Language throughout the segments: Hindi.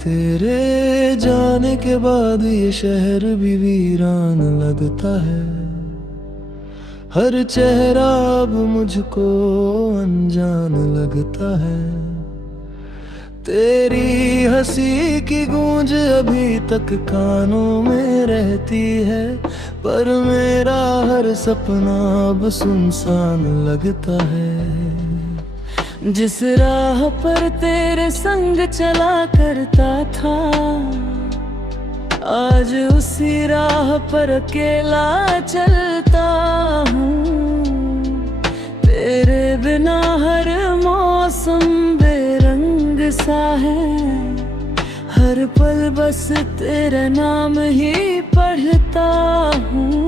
तेरे जाने के बाद ये शहर भी वीरान लगता है। हर चेहरा अब मुझको अनजान लगता है। तेरी हंसी की गूंज अभी तक कानों में रहती है, पर मेरा हर सपना अब सुनसान लगता है। जिस राह पर तेरे संग चला करता था, आज उसी राह पर अकेला चलता हूँ। तेरे बिना हर मौसम बेरंग सा है, हर पल बस तेरा नाम ही पढ़ता हूँ।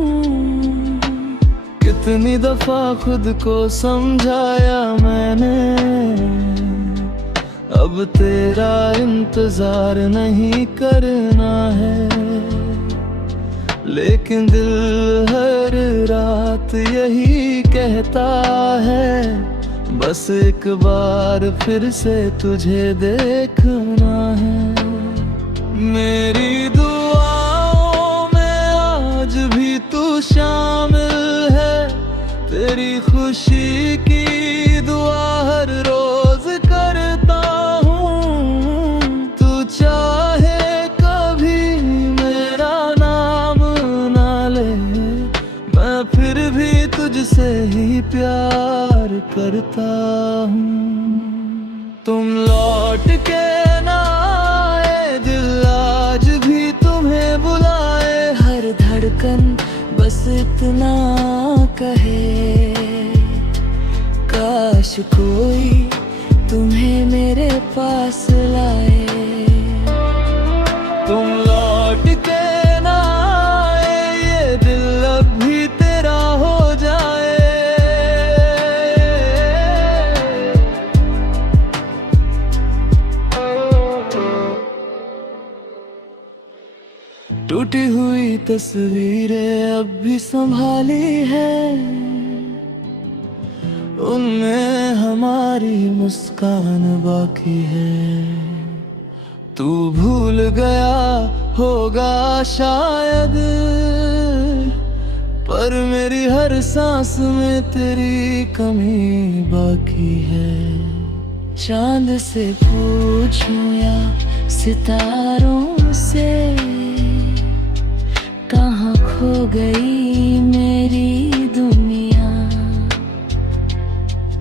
कितनी दफा खुद को समझाया मैंने, अब तेरा इंतजार नहीं करना है। लेकिन दिल हर रात यही कहता है, बस एक बार फिर से तुझे देखना है। मेरी दुआओं में आज भी तू शामिल है, तेरी खुशी की दुआ हर रोज करता हूँ। तू चाहे कभी मेरा नाम ना ले, मैं फिर भी तुझसे ही प्यार करता हूँ। तुम लौट के ना आए, दिल आज भी तुम्हें बुलाए। हर धड़कन बस इतना कहे, काश कोई तुम्हें मेरे पास लाए। तुम लौट के ना आए, ये दिल अब भी तेरा हो जाए। टूटी हुई तस्वीरें अब भी संभाली है, उनमें हमारी मुस्कान बाकी है। तू भूल गया होगा शायद, पर मेरी हर सांस में तेरी कमी बाकी है। चांद से पूछूं या सितारों से, कहाँ खो गई मेरी दुनिया।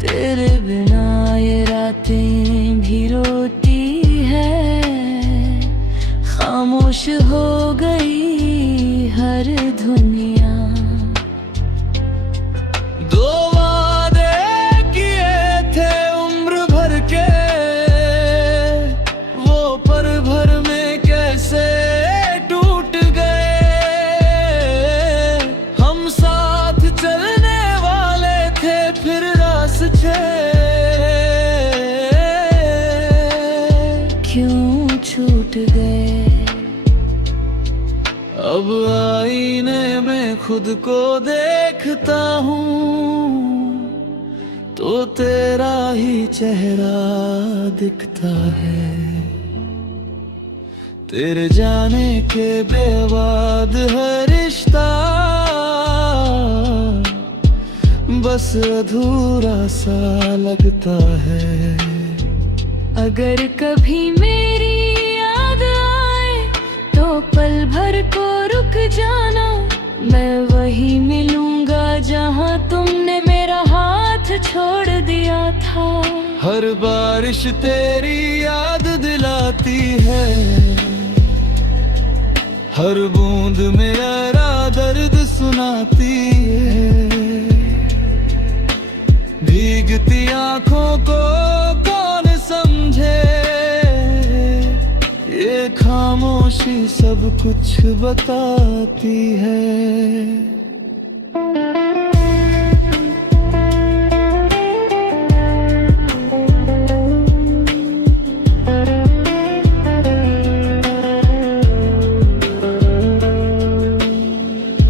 तेरे बिना ये रातें भी रोती है, खामोश हो गई हर दुनिया। दो वादे किए थे उम्र भर के, वो पल भर में कैसे टूट गए। हम साथ चलने वाले थे, फिर रास्ते क्यों छूट गए। अब आईने में खुद को देखता हूँ, तो तेरा ही चेहरा दिखता है। तेरे जाने के बाद हर रिश्ता बस अधूरा सा लगता है। अगर कभी मेरी याद आए, तो पल भर को रुक जाना। मैं वही मिलूंगा जहां तुमने मेरा हाथ छोड़ दिया था। हर बारिश तेरी याद दिलाती है, हर बूंद मेरा दर्द सुनाती है। भीगती आंखों को कौन समझे, ये खामोशी सब कुछ बताती है।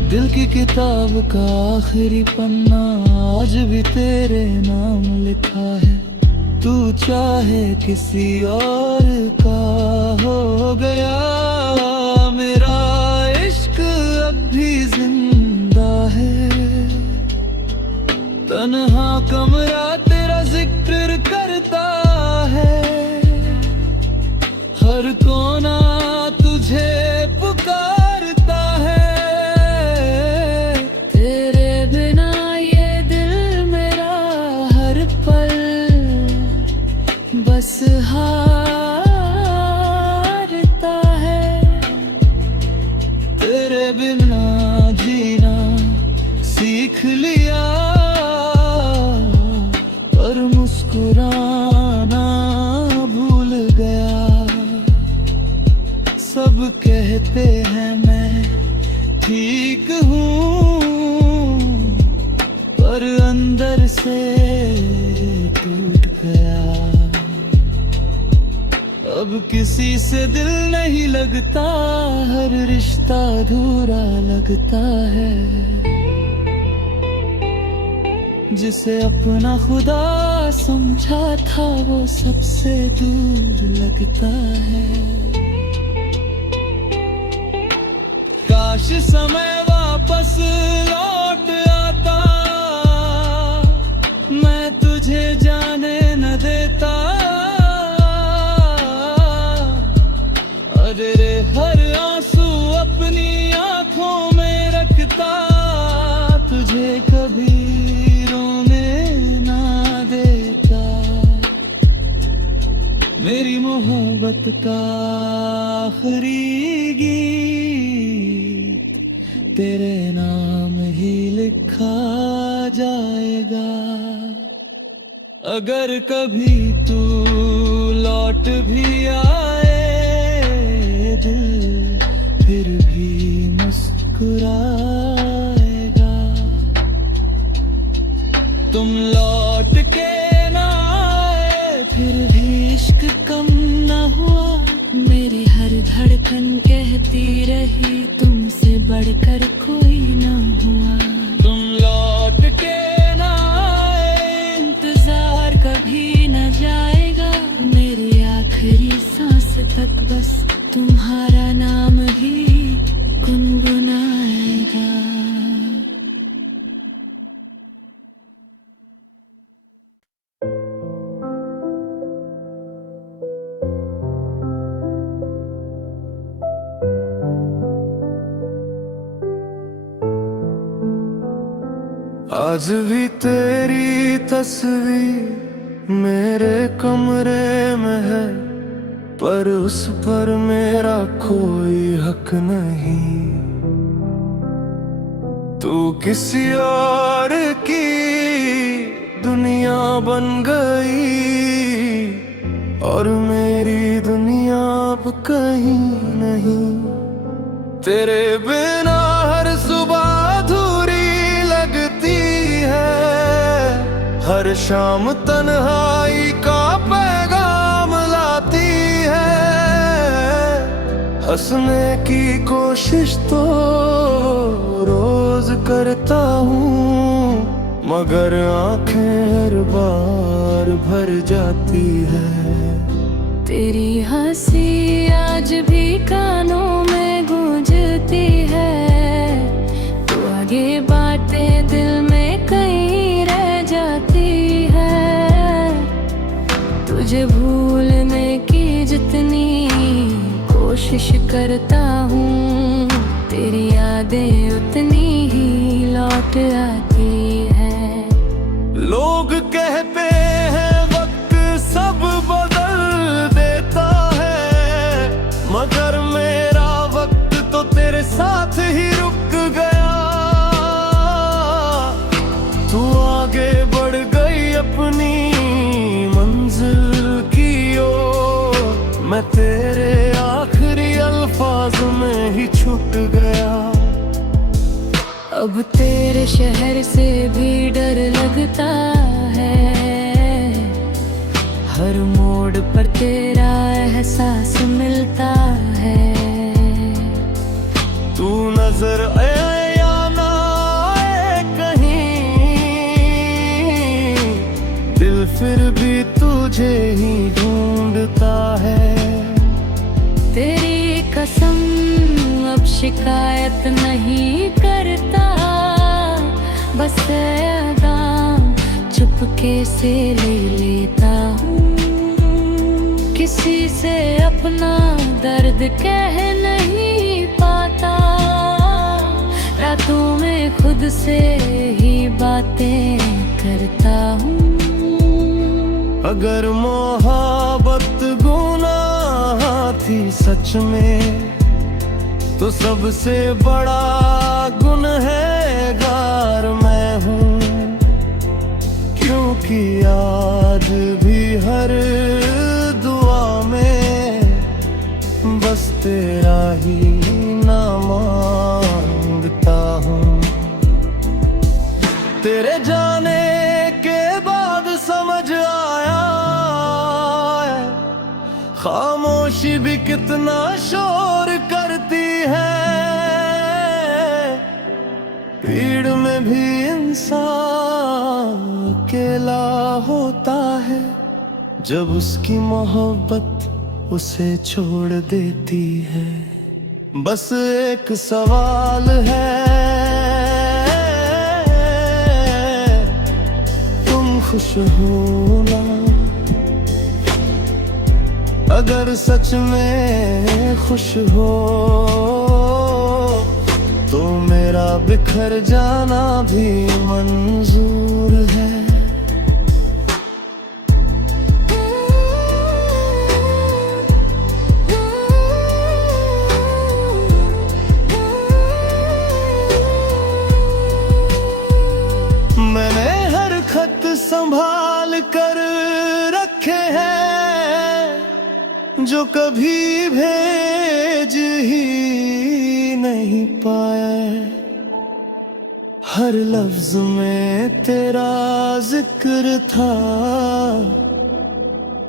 दिल की किताब का आखिरी पन्ना आज भी तेरे नाम लिखा है। तू चाहे किसी और का हो गया, मेरा इश्क अब भी जिंदा है। तन्हा कमरा तेरा जिक्र करता है, हर कोना तुझे पुकारता है। तेरे बिना ये दिल मेरा हर पल बस हारता है। तेरे बिना जीना सीख लिया, पर मुस्कुराना भूल गया। सब कहते हैं मैं ठीक हूँ, पर अंदर से टूट गया। अब किसी से दिल नहीं लगता, हर रिश्ता अधूरा लगता है। जिसे अपना खुदा समझा था वो सबसे दूर लगता है। काश समय वापस लौट आता, मैं तुझे जाने न देता। अरे रे हर आंसू अपनी आंखों में रखता, तुझे कभी मेरी मोहब्बत का आखिरी गीत तेरे नाम ही लिखा जाएगा। अगर कभी तू लौट भी आए, दिल फिर भी मुस्कुराएगा। तुम लौट के फिर भी इश्क कम न हुआ। मेरी हर धड़कन कहती रही तुमसे बढ़कर कोई न हुआ। तुम लौट के ना आए, इंतजार कभी न जाएगा। मेरी आखिरी सांस तक बस तुम्हारा नाम ही गुनगुनाएगा। आज भी तेरी तस्वीर मेरे कमरे में है, पर उस पर मेरा कोई हक नहीं। तू किसी और की दुनिया बन गई, और मेरी दुनिया अब कहीं नहीं। तेरे बिना हर सुबह अधूरी लगती है, हर शाम तन्हाई का पैगाम लाती है। हंसने की कोशिश तो रोज करता हूँ, मगर आंखें हर बार भर जाती है। तेरी हंसी आज भी कानों में गूंजती है। तू आगे बातें दिल में कहीं रह जाती है। तुझे भूलने की जितनी कोशिश करता हूँ, तेरी यादें उतनी ही लौट आती है। लोग कहते हैं वक्त सब बदल देता है, मगर मेरा वक्त तो तेरे साथ ही रुक गया। तू आगे बढ़ गई अपनी मंजिल की ओर, मैं तेरे आखिरी अल्फाज में ही छूट गया। अब तेरे शहर से भी डर लगता है, हर मोड़ पर तेरा एहसास मिलता है। तू नजर आए या ना आए कहीं, दिल फिर भी तुझे ही ढूंढता है। शिकायत नहीं करता, बस दाम चुपके से ले लेता हूँ। किसी से अपना दर्द कह नहीं पाता, रातों में खुद से ही बातें करता हूँ। अगर मोहब्बत गुनाह थी सच में, तो सबसे बड़ा गुनहगार मैं हूँ। क्योंकि आज भी हर दुआ में बस तेरा ही नाम मांगता हूँ। तेरे जाने के बाद समझ आया है, खामोशी भी कितना शोर करती है। भीड़ में भी इंसान अकेला होता है, जब उसकी मोहब्बत उसे छोड़ देती है। बस एक सवाल है, तुम खुश हो ना? अगर सच में खुश हो, तो मेरा बिखर जाना भी मंजूर है। मैंने हर खत संभाल कर रखे हैं, जो कभी भेज ही नहीं पाया। हर लफ्ज में तेरा जिक्र था,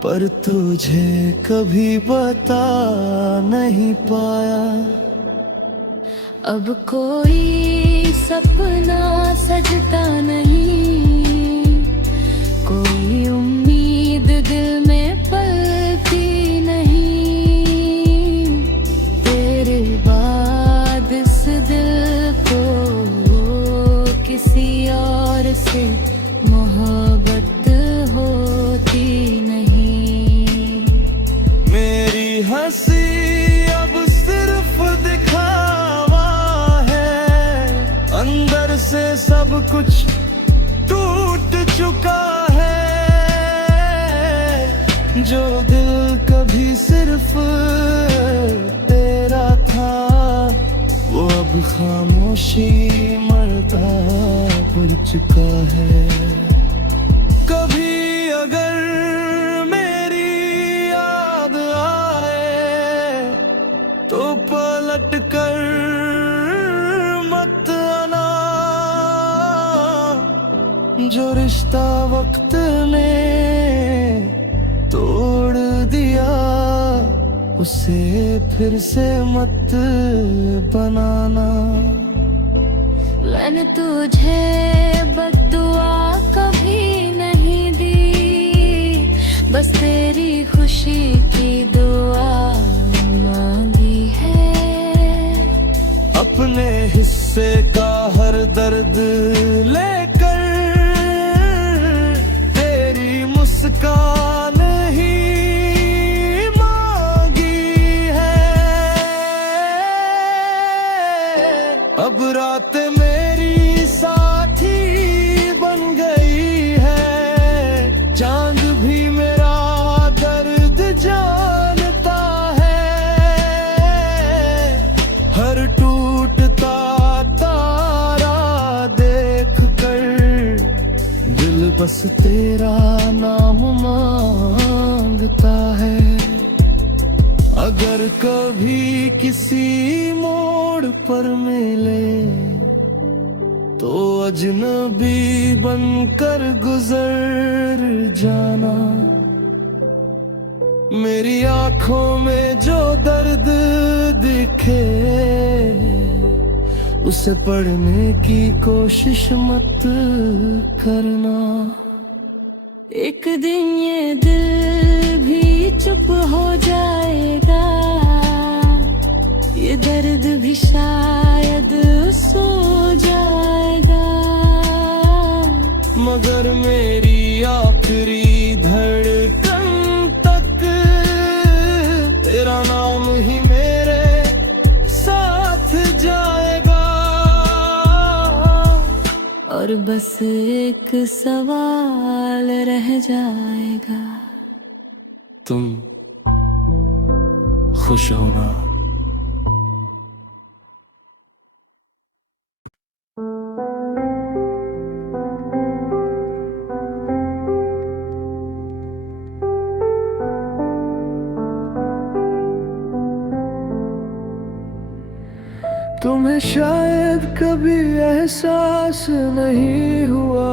पर तुझे कभी बता नहीं पाया। अब कोई सपना सजता नहीं, कोई उम्मीद दिल में पलती नहीं। तेरे बाद इस दिल को किसी और से मोहब्बत होती नहीं। मेरी हंसी अब सिर्फ दिखावा है, अंदर से सब कुछ टूट चुका है। जो दिल कभी सिर्फ तेरा था, वो अब खामोशी मरदा पड़ चुका है। कभी अगर मेरी याद आए, तो पलट कर मत आना। जो रिश्ता वक्त ने तोड़ दिया, उसे फिर से मत बनाना। मैंने तुझे बद्दुआ कभी नहीं दी, बस तेरी खुशी की दुआ मांगी है। अपने हिस्से का हर दर्द लेकर तेरी मुस्कान ही अब रात मेरी साथी बन गई है। चांद भी मेरा दर्द जानता है। हर टूटता तारा देख कर दिल बस तेरा नाम मांगता है। अगर कभी किसी मोड़ पर मिले, तो अजनबी बनकर गुजर जाना। मेरी आंखों में जो दर्द दिखे, उसे पढ़ने की कोशिश मत करना। एक दिन ये दिल भी चुप हो जाएगा, ये दर्द दर्द भी शायद सो जाएगा, मगर मेरी आखिरी धड़कन तक तेरा नाम ही मेरे साथ जाएगा। और बस एक सवाल रह जाएगा, तुम खुश हो ना? तुम्हें शायद कभी एहसास नहीं हुआ,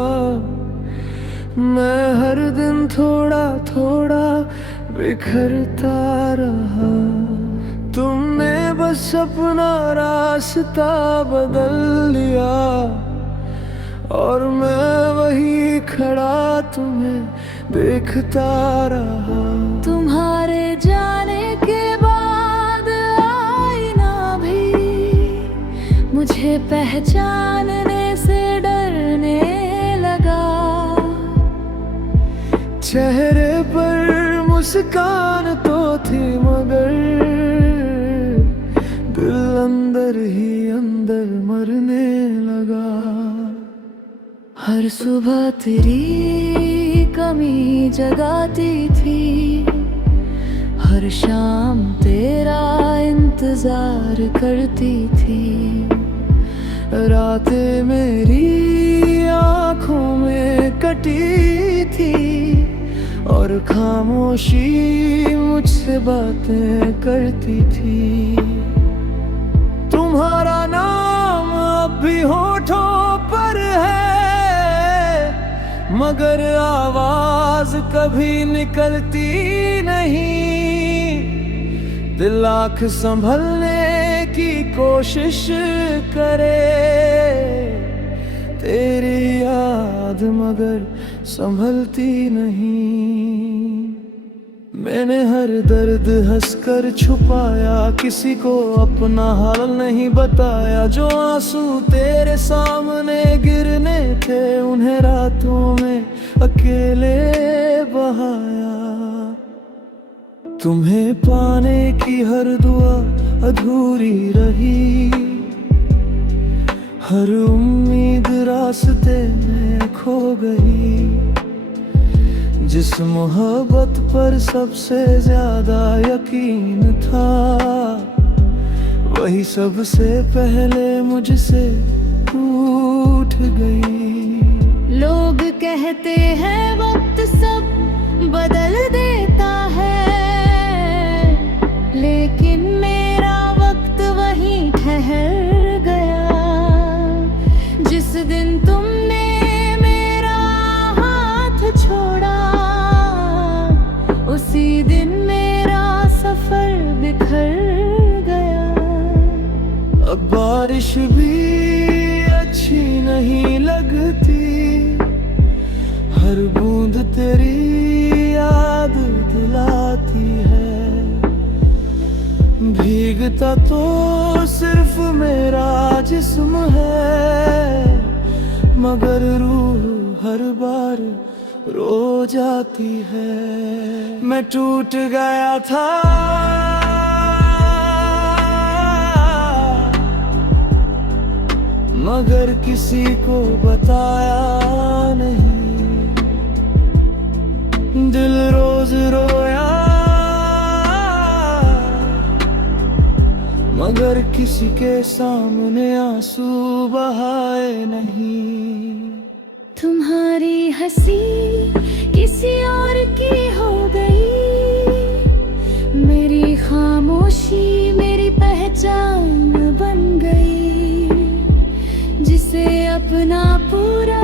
मैं हर दिन थोड़ा थोड़ा बिखरता रहा। तुमने बस अपना रास्ता बदल लिया और मैं वही खड़ा तुम्हें देखता रहा। तुम्हारे जाने के बाद आईना भी मुझे पहचानने से डरने लगा। चेहरे पर मुस्कान तो थी मगर दिल अंदर ही अंदर मरने लगा। हर सुबह तेरी कमी जगाती थी, हर शाम तेरा इंतजार करती थी। रातें मेरी आँखों में कटी थी और खामोशी मुझसे बातें करती थी। तुम्हारा नाम अब भी होठों पर है, मगर आवाज कभी निकलती नहीं। दिल आँख संभलने की कोशिश करे, तेरी याद मगर संभलती नहीं। मैंने हर दर्द हंसकर छुपाया, किसी को अपना हाल नहीं बताया। जो आंसू तेरे सामने गिरने थे उन्हें रातों में अकेले बहाया। तुम्हें पाने की हर दुआ अधूरी रही, हर उम्मीद रास्ते में खो गई। जिस मोहब्बत पर सबसे ज्यादा यकीन था, वही सबसे पहले मुझसे टूट गई। लोग कहते हैं वक्त सब बदल देता है, लेकिन मेरा वक्त वहीं ठहर गया। जिस दिन तुमने मेरा हाथ छोड़ा, उसी दिन मेरा सफर बिखर गया। अब बारिश भी अच्छी नहीं लगती, हर बूंद तेरी याद दिलाती है। भीगता तो सिर्फ मेरा जिस्म है, मगर रूह हर बार रो जाती है। मैं टूट गया था, मगर किसी को बताया नहीं। दिल रोज रोया, मगर किसी के सामने आंसू बहाए नहीं। तुम्हारी हंसी किसी और की हो गई, मेरी खामोशी मेरी पहचान बन गई। जिसे अपना पूरा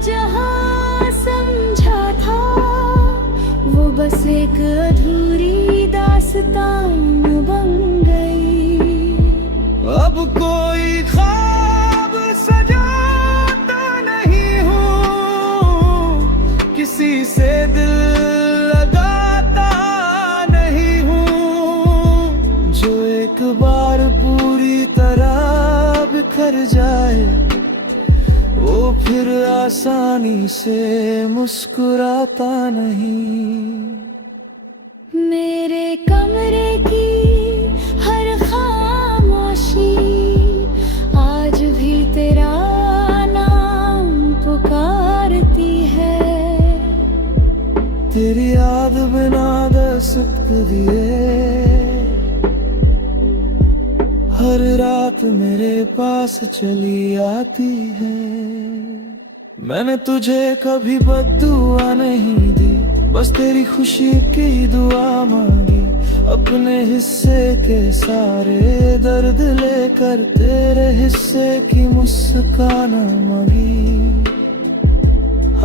जहां समझा था, वो बस एक अधूरी दास्तान बन गई। अब कोई ख्वाब सजाता नहीं हूँ, किसी से दिल लगाता नहीं हूँ। जो एक बार पूरी तरह बिखर जाए, वो फिर आसानी से मुस्कुराता नहीं। मेरे कमरे की हर खामोशी आज भी तेरा नाम पुकारती है। तेरी याद बिना दस्तक दिए हर रात मेरे पास चली आती है। मैंने तुझे कभी बद्दुआ नहीं दी, बस तेरी खुशी की दुआ मांगी। अपने हिस्से के सारे दर्द लेकर तेरे हिस्से की मुस्कान मांगी।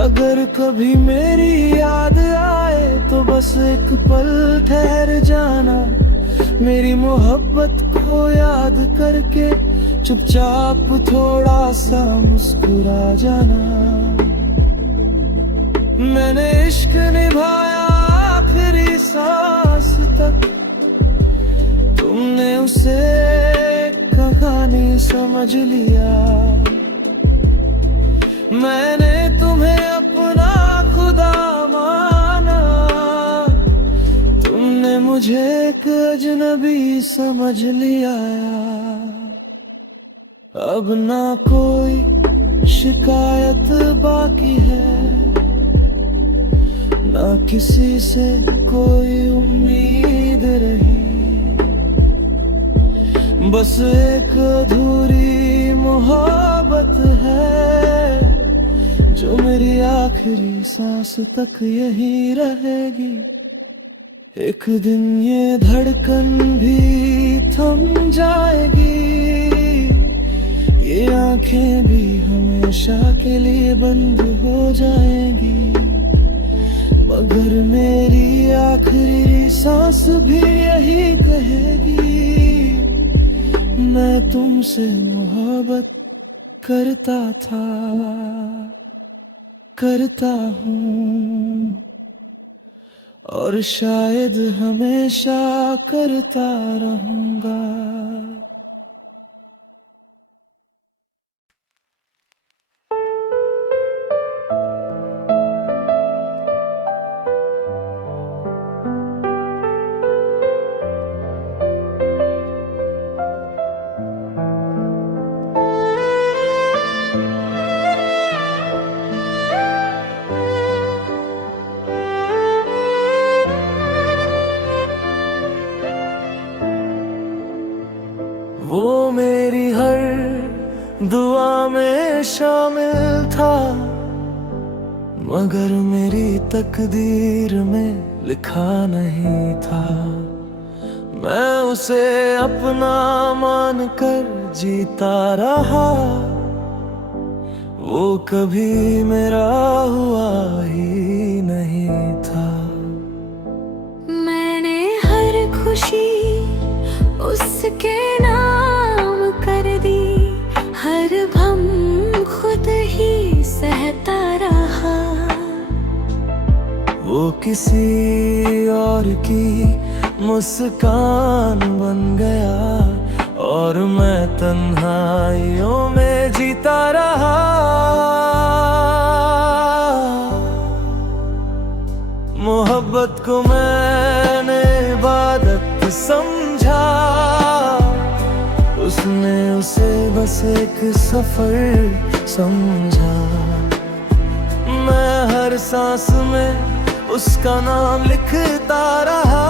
अगर कभी मेरी याद आए तो बस एक पल ठहर जाना, मेरी मोहब्बत को याद करके चुपचाप थोड़ा सा मुस्कुरा जाना। मैंने इश्क निभाया आखिरी सांस तक, तुमने उसे कहानी समझ लिया। मैंने तुम्हें अपना खुदा माना, तुमने मुझे एक अजनबी समझ लिया। अब ना कोई शिकायत बाकी है, ना किसी से कोई उम्मीद रही। बस एक अधूरी मोहब्बत है जो मेरी आखिरी सांस तक यही रहेगी। एक दिन ये धड़कन भी थम जाएगी, ये आंखें भी हमेशा के लिए बंद हो जाएंगी। मगर मेरी आखिरी सांस भी यही कहेगी, मैं तुमसे मोहब्बत करता था, करता हूँ और शायद हमेशा करता रहूँगा। वो मेरी हर दुआ में शामिल था, मगर मेरी तकदीर में लिखा नहीं था। मैं उसे अपना मानकर जीता रहा, वो कभी मेरा हुआ ही नहीं था। मैंने हर खुशी उसके नाम कर दी, हर गम खुद ही सहता रहा। वो किसी और की मुस्कान बन गया और मैं तन्हाइयों में जीता रहा। मोहब्बत को मैंने इबादत समझा, उसने उसे बस एक सफर समझा। मैं हर सांस में उसका नाम लिखता रहा,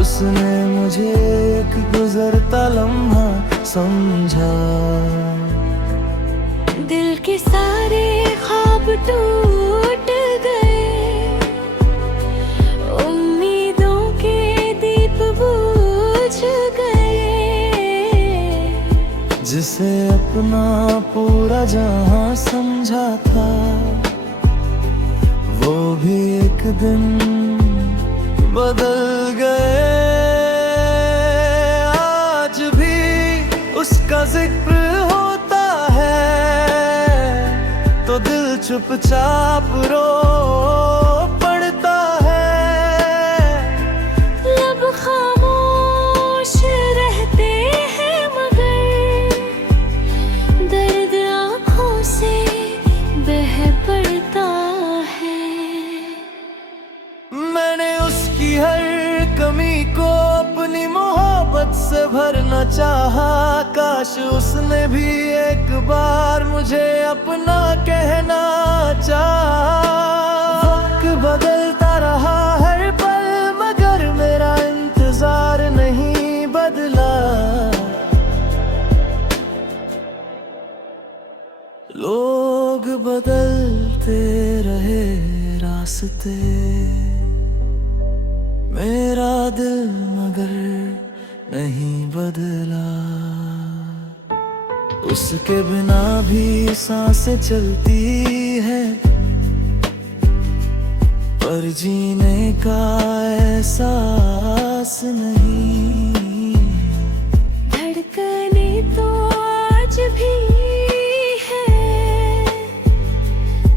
उसने मुझे एक गुजरता लम्हा समझा। दिल के सारे ख्वाब टूट गए, उम्मीदों के दीप बुझ गए। जिसे अपना पूरा जहां समझा था, वो भी एक दिन बदल गए। आज भी उसका जिक्र होता है तो दिल चुपचाप रो पड़ता है। लब खामोश रहते चाहा, काश उसने भी एक बार मुझे अपना कहना चाहा। वक्त बदलता रहा हर पल, मगर मेरा इंतजार नहीं बदला। लोग बदलते रहे रास्ते, मेरा दिल मगर नहीं बदला। उसके बिना भी सांसें चलती है, पर जीने का एहसास नहीं। धड़कने तो आज भी है,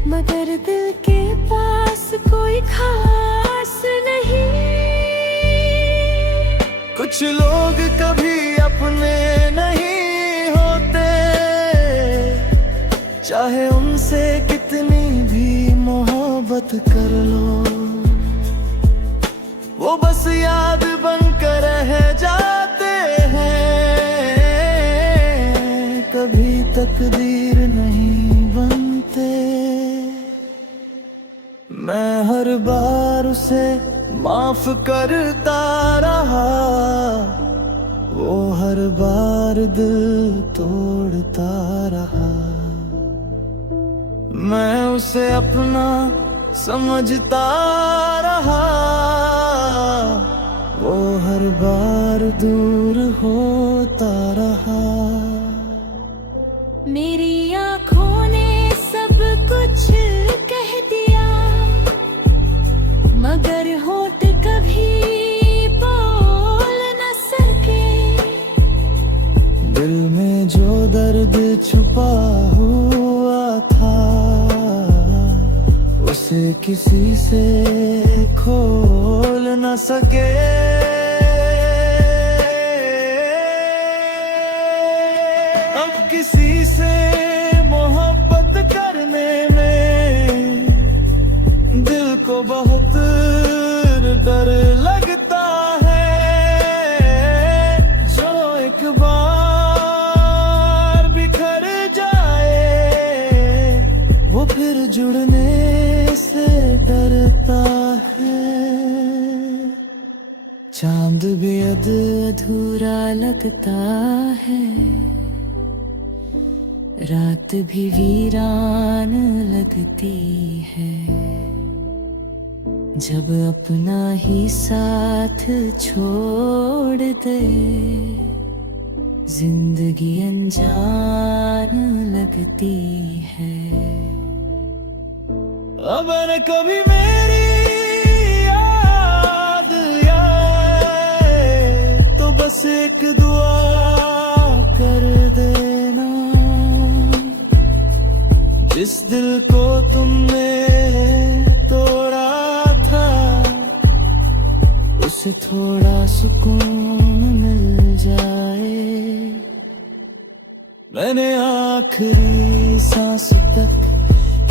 मगर दिल के पास कोई खास नहीं। कुछ लोग कभी अपने नहीं होते, चाहे उनसे कितनी भी मोहब्बत कर लो। वो बस याद बनकर रह जाते हैं, कभी तकदीर नहीं बनते। मैं हर बार उसे माफ करता रहा, वो हर बार दिल तोड़ता रहा। मैं उसे अपना समझता रहा, वो हर बार दूर होता रहा। मेरी आँखों ने सब कुछ कह दिया, मगर होठ कभी बोल न सके। दिल में जो दर्द छुपा हुआ था, उसे किसी से खोल न सके। अब किसी से मोहब्बत करने में दिल को बहुत डर लगता है। जो एक बार बिखर जाए, वो फिर जुड़ने से डरता है। चांद भी अधूरा लगता है, रात भी वीरान लगती है। जब अपना ही साथ छोड़ दे, जिंदगी अनजान लगती है। अगर कभी मेरी याद आए, तो बस एक दुआ कर देना। जिस दिल को तुमने तोड़ा था, उसे थोड़ा सुकून मिल जाए। मैंने आखिरी सांस तक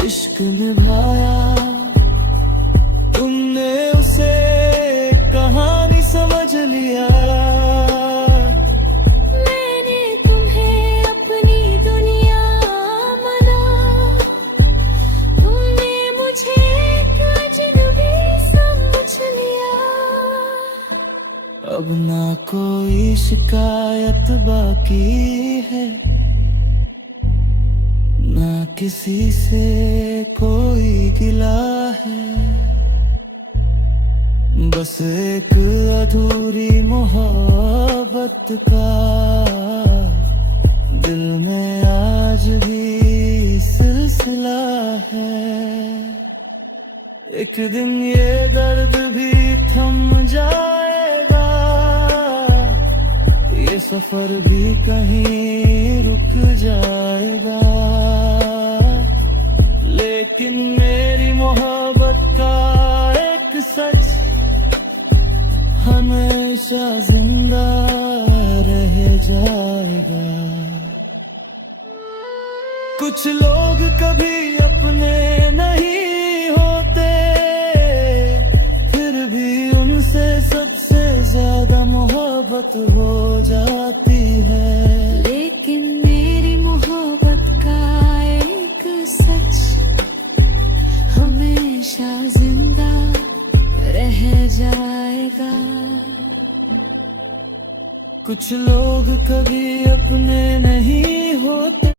इश्क निभाया, तुमने उसे कहानी समझ लिया। मैंने तुम्हें अपनी दुनिया माना, तुमने मुझे एक अजनबी समझ लिया। अब ना कोई शिकायत बाकी है, ना किसी से कोई गिला है। बस एक अधूरी मोहब्बत का दिल में आज भी सिलसिला है। एक दिन ये दर्द भी थम जाएगा, ये सफर भी कहीं रुक जाएगा। लेकिन मेरी मोहब्बत का एक सच हमेशा जिंदा रह जाएगा। कुछ लोग कभी अपने नहीं होते, फिर भी उनसे सबसे ज्यादा मोहब्बत मोहब्बत हो जाती है। लेकिन मेरी मोहब्बत का एक सच हमेशा जिंदा रह जाएगा। कुछ लोग कभी अपने नहीं होते।